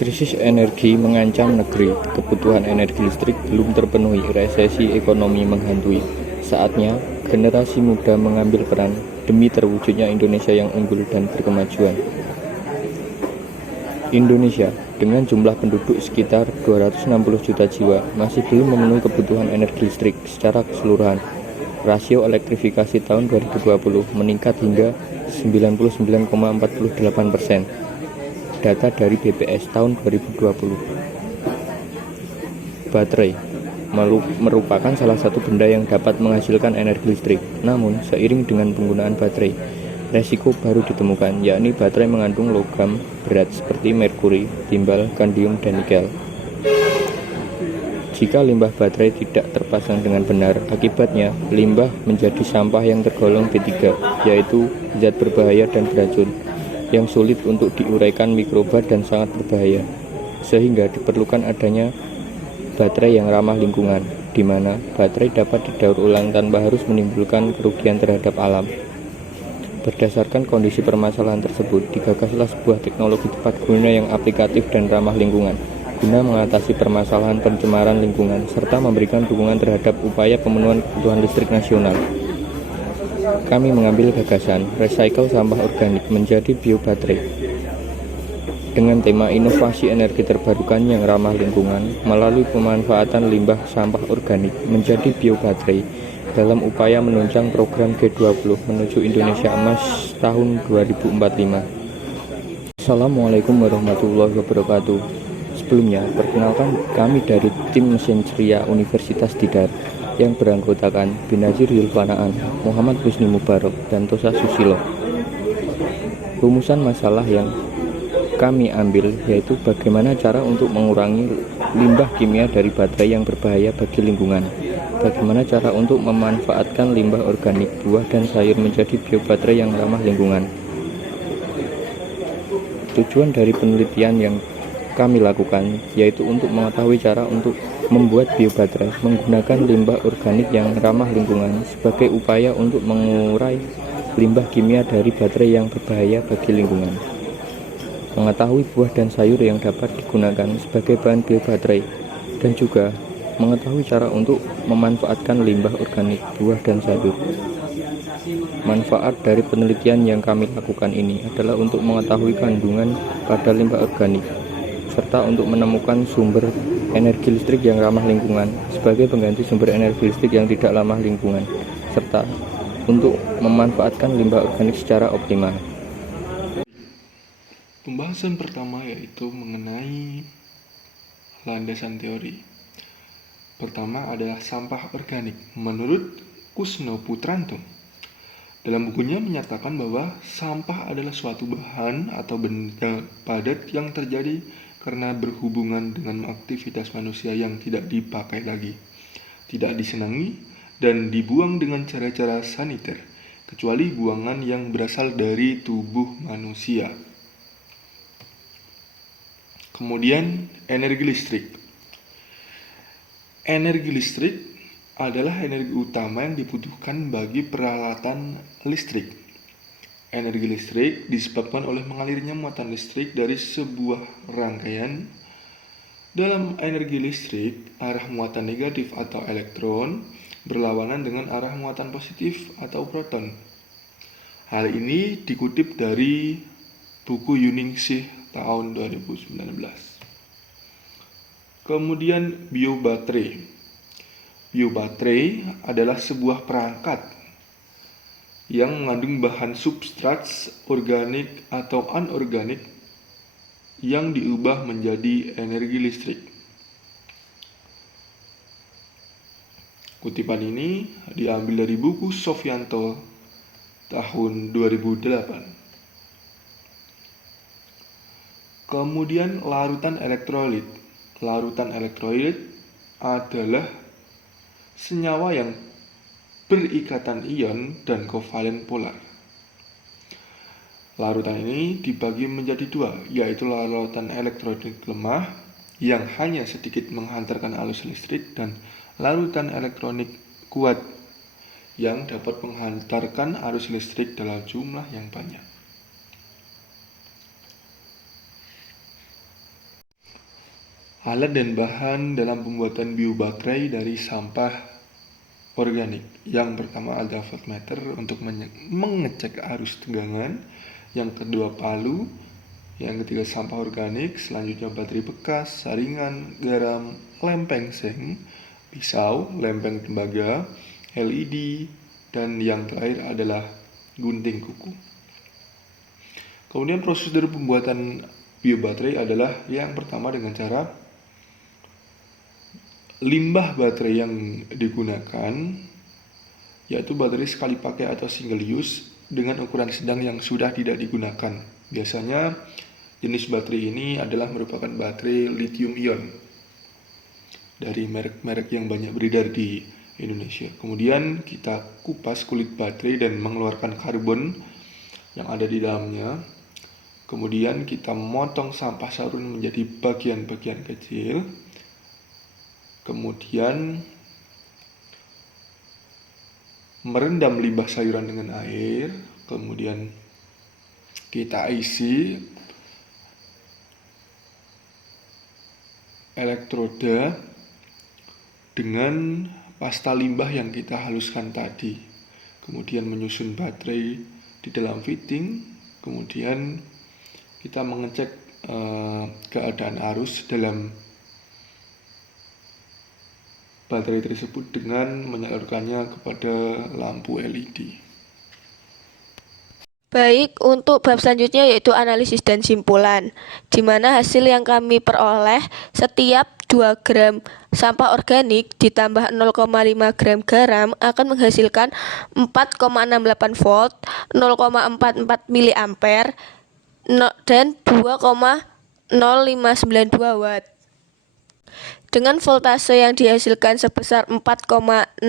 Krisis energi mengancam negeri, kebutuhan energi listrik belum terpenuhi, resesi ekonomi menghantui. Saatnya generasi muda mengambil peran demi terwujudnya Indonesia yang unggul dan berkemajuan. Indonesia dengan jumlah penduduk sekitar 260 juta jiwa masih belum memenuhi kebutuhan energi listrik secara keseluruhan. Rasio elektrifikasi tahun 2020 meningkat hingga 99,48%. Data dari BPS tahun 2020. Baterai merupakan salah satu benda yang dapat menghasilkan energi listrik. Namun, seiring dengan penggunaan baterai, resiko baru ditemukan, yakni baterai mengandung logam berat seperti merkuri, timbal, kandium, dan nikel. Jika limbah baterai tidak terpasang dengan benar, akibatnya limbah menjadi sampah yang tergolong B3, yaitu zat berbahaya dan beracun, yang sulit untuk diuraikan mikroba dan sangat berbahaya, sehingga diperlukan adanya baterai yang ramah lingkungan, di mana baterai dapat didaur ulang tanpa harus menimbulkan kerugian terhadap alam. Berdasarkan kondisi permasalahan tersebut, digagaslah sebuah teknologi tepat guna yang aplikatif dan ramah lingkungan, guna mengatasi permasalahan pencemaran lingkungan, serta memberikan dukungan terhadap upaya pemenuhan kebutuhan listrik nasional. Kami mengambil gagasan recycle sampah organik menjadi biobaterai dengan tema inovasi energi terbarukan yang ramah lingkungan melalui pemanfaatan limbah sampah organik menjadi biobaterai dalam upaya menunjang program G20 menuju Indonesia Emas tahun 2045. Assalamualaikum warahmatullahi wabarakatuh. Sebelumnya, perkenalkan kami dari tim mesin ceria Universitas Tidar yang beranggotakan Binazir Yulfanaan, Muhammad Husni Mubarok, dan Tosa Susilo. Rumusan masalah yang kami ambil yaitu bagaimana cara untuk mengurangi limbah kimia dari baterai yang berbahaya bagi lingkungan, bagaimana cara untuk memanfaatkan limbah organik buah dan sayur menjadi biobaterai yang ramah lingkungan. Tujuan dari penelitian yang kami lakukan yaitu untuk mengetahui cara untuk membuat biobaterai menggunakan limbah organik yang ramah lingkungan sebagai upaya untuk mengurai limbah kimia dari baterai yang berbahaya bagi lingkungan. Mengetahui buah dan sayur yang dapat digunakan sebagai bahan biobaterai, dan juga mengetahui cara untuk memanfaatkan limbah organik buah dan sayur. Manfaat dari penelitian yang kami lakukan ini adalah untuk mengetahui kandungan pada limbah organik, serta untuk menemukan sumber energi listrik yang ramah lingkungan sebagai pengganti sumber energi listrik yang tidak ramah lingkungan, serta untuk memanfaatkan limbah organik secara optimal. Pembahasan pertama yaitu mengenai landasan teori. Pertama adalah sampah organik. Menurut Kusno Putranto, dalam bukunya menyatakan bahwa sampah adalah suatu bahan atau benda padat yang terjadi karena berhubungan dengan aktivitas manusia yang tidak dipakai lagi, tidak disenangi, dan dibuang dengan cara-cara saniter, kecuali buangan yang berasal dari tubuh manusia. Kemudian, energi listrik. Energi listrik adalah energi utama yang dibutuhkan bagi peralatan listrik. Energi listrik disebabkan oleh mengalirnya muatan listrik dari sebuah rangkaian. Dalam energi listrik, arah muatan negatif atau elektron berlawanan dengan arah muatan positif atau proton. Hal ini dikutip dari buku Yuningsih tahun 2019. Kemudian biobaterai. Biobaterai adalah sebuah perangkat yang mengandung bahan substrat organik atau anorganik yang diubah menjadi energi listrik. Kutipan ini diambil dari buku Sofianto tahun 2008. Kemudian larutan elektrolit. Larutan elektrolit adalah senyawa yang berikatan ion dan kovalen polar. Larutan ini dibagi menjadi dua, yaitu larutan elektronik lemah yang hanya sedikit menghantarkan arus listrik dan larutan elektronik kuat yang dapat menghantarkan arus listrik dalam jumlah yang banyak. Alat dan bahan dalam pembuatan biobaterai dari sampah organik. Yang pertama ada voltmeter untuk mengecek arus tegangan. Yang kedua palu. Yang ketiga sampah organik. Selanjutnya baterai bekas, saringan, garam, lempeng seng, pisau, lempeng tembaga, LED, dan yang terakhir adalah gunting kuku. Kemudian proses dari pembuatan biobaterai adalah yang pertama dengan cara limbah baterai yang digunakan, yaitu baterai sekali pakai atau single use dengan ukuran sedang yang sudah tidak digunakan. Biasanya jenis baterai ini adalah merupakan baterai lithium ion dari merek-merek yang banyak beredar di Indonesia. Kemudian kita kupas kulit baterai dan mengeluarkan karbon yang ada di dalamnya. Kemudian kita memotong sampah sarun menjadi bagian-bagian kecil. Kemudian merendam limbah sayuran dengan air. Kemudian kita isi elektroda dengan pasta limbah yang kita haluskan tadi. Kemudian menyusun baterai di dalam fitting. Kemudian kita mengecek keadaan arus dalam baterai tersebut dengan menyalurkannya kepada lampu LED. Baik, untuk bab selanjutnya yaitu analisis dan simpulan, di mana hasil yang kami peroleh setiap 2 gram sampah organik ditambah 0,5 gram garam akan menghasilkan 4,68 volt, 0,44 miliampere, dan 2,0592 watt. Dengan voltase yang dihasilkan sebesar 4,68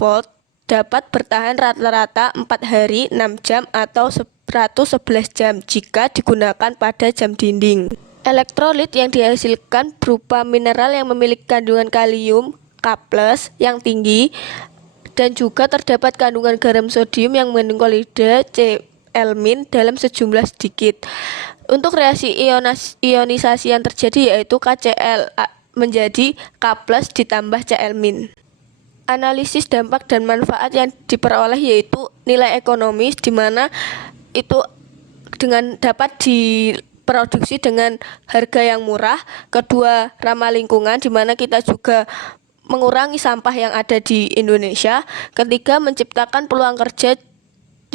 volt dapat bertahan rata-rata 4 hari 6 jam atau 111 jam jika digunakan pada jam dinding. Elektrolit yang dihasilkan berupa mineral yang memiliki kandungan kalium K+ yang tinggi dan juga terdapat kandungan garam sodium yang mengandung klorida Cl- dalam sejumlah sedikit. Untuk reaksi ionisasi yang terjadi yaitu KCl menjadi K+ ditambah Cl-. Analisis dampak dan manfaat yang diperoleh yaitu nilai ekonomis, di mana itu dengan dapat diproduksi dengan harga yang murah. Kedua, ramah lingkungan, di mana kita juga mengurangi sampah yang ada di Indonesia. Ketiga, menciptakan peluang kerja,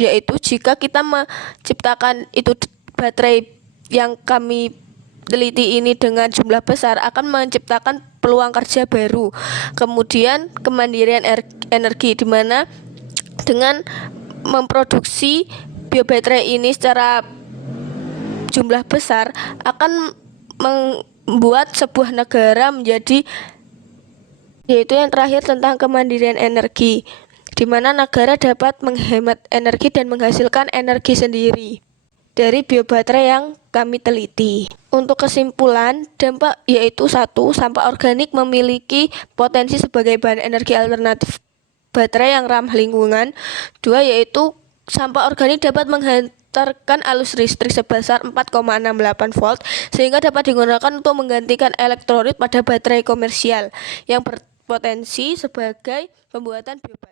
yaitu jika kita menciptakan itu baterai yang kami teliti ini dengan jumlah besar akan menciptakan peluang kerja baru. Kemudian kemandirian energi, di mana dengan memproduksi biobaterai ini secara jumlah besar akan membuat sebuah negara menjadi, yaitu yang terakhir tentang kemandirian energi, di mana negara dapat menghemat energi dan menghasilkan energi sendiri dari biobaterai yang kami teliti. Untuk kesimpulan, dampak yaitu 1. Sampah organik memiliki potensi sebagai bahan energi alternatif baterai yang ramah lingkungan. 2. Yaitu sampah organik dapat menghantarkan arus listrik sebesar 4,68 volt sehingga dapat digunakan untuk menggantikan elektrolit pada baterai komersial yang berpotensi sebagai pembuatan biobaterai.